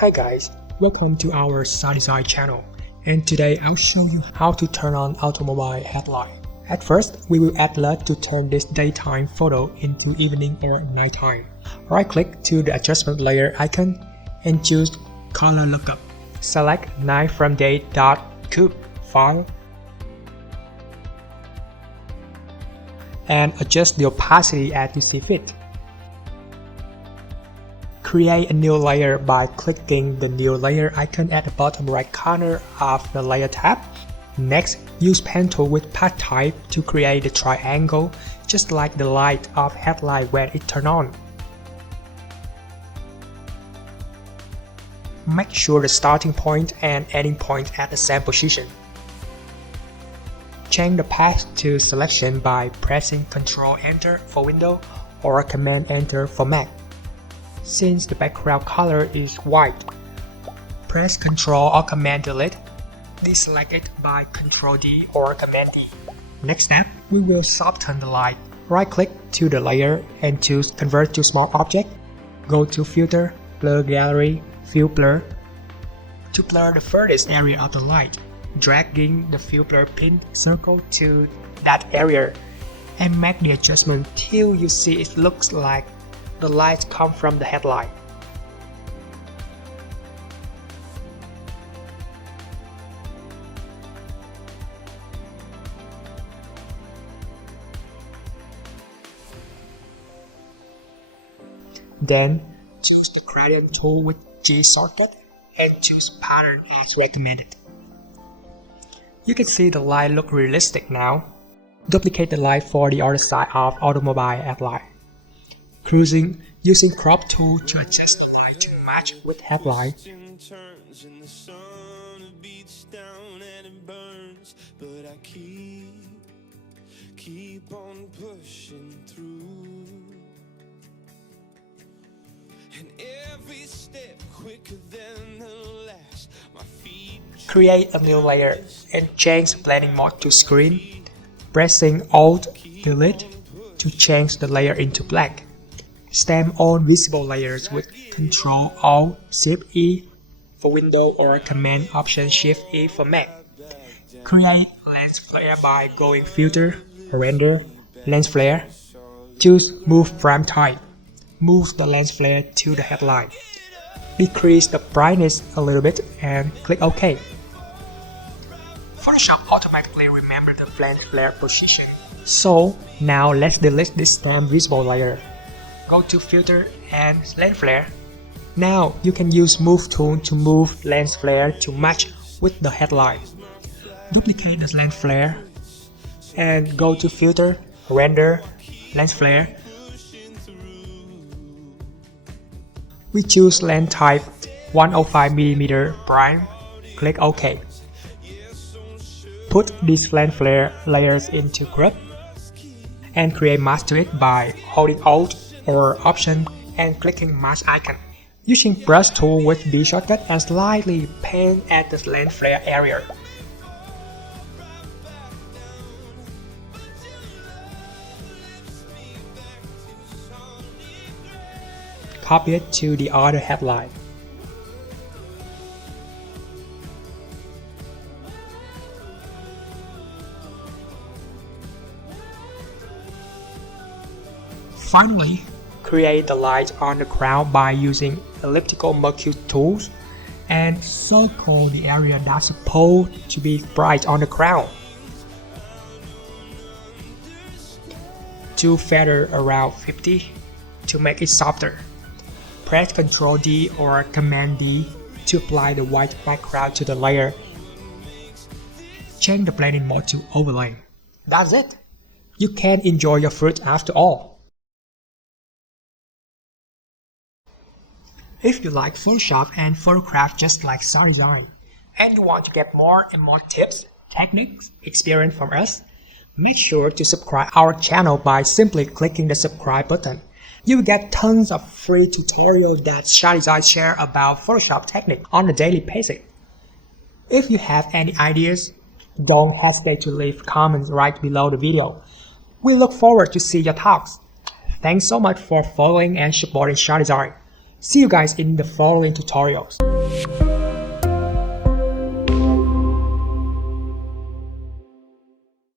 Hi guys, welcome to our SADESIGN channel, and today I'll show you how to turn on automobile headlight. At first, we will add LED to turn this daytime photo into evening or nighttime. Right click to the adjustment layer icon and choose color lookup. Select night from day.cube file and adjust the opacity as you see fit. Create a new layer by clicking the new layer icon at the bottom right corner of the layer tab. Next, use pen tool with path type to create a triangle just like the light of headlight when it turns on. Make sure the starting point and ending point at the same position. Change the path to selection by pressing Ctrl Enter for Windows or Command Enter for Mac. Since the background color is white, press Ctrl or Command Delete. Deselect it by Ctrl D or Command D. Next step, we will soften the light. Right-click to the layer and choose Convert to Small Object. Go to Filter, Blur Gallery, Fill Blur. To blur the furthest area of the light, dragging the Fill Blur pin circle to that area and make the adjustment till you see it looks like the light comes from the headlight. Then, choose the gradient tool with G shortcut and choose pattern as recommended. You can see the light look realistic now. Duplicate the light for the other side of automobile headlight. Cruising using crop tool to adjust the light to match with headlight. Create a new layer and change blending mode to screen. Pressing Alt Delete to change the layer into black. Stamp all visible layers with Ctrl Alt Shift E for Windows or Command Option Shift E for Mac. Create lens flare by going Filter, Render, Lens Flare. Choose Move Frame Type. Move the lens flare to the headline. Decrease the brightness a little bit and click OK. Photoshop automatically remembers the lens flare position. So now let's delete this stamp visible layer. Go to Filter and Lens Flare. Now you can use Move tool to move lens flare to match with the headline. Duplicate the lens flare and go to Filter, Render, Lens Flare. We choose lens type 105mm prime. Click OK. Put these lens flare layers into group and create mask to it by holding Alt or Option and clicking mask icon. Using brush tool with B shortcut and slightly paint at the lens flare area. Copy it to the other headline. Finally, create the light on the crown by using elliptical mercury tools and circle the area that's supposed to be bright on the crown. To feather around 50 to make it softer. Press Ctrl D or Command D to apply the white background to the layer. Change the blending mode to overlay. That's it! You can enjoy your fruit after all. If you like Photoshop and photograph just like SADESIGN, and you want to get more and more tips, techniques, experience from us, make sure to subscribe our channel by simply clicking the subscribe button. You will get tons of free tutorials that SADESIGN share about Photoshop technique on a daily basis. If you have any ideas, don't hesitate to leave comments right below the video. We look forward to see your thoughts. Thanks so much for following and supporting SADESIGN. See you guys in the following tutorials.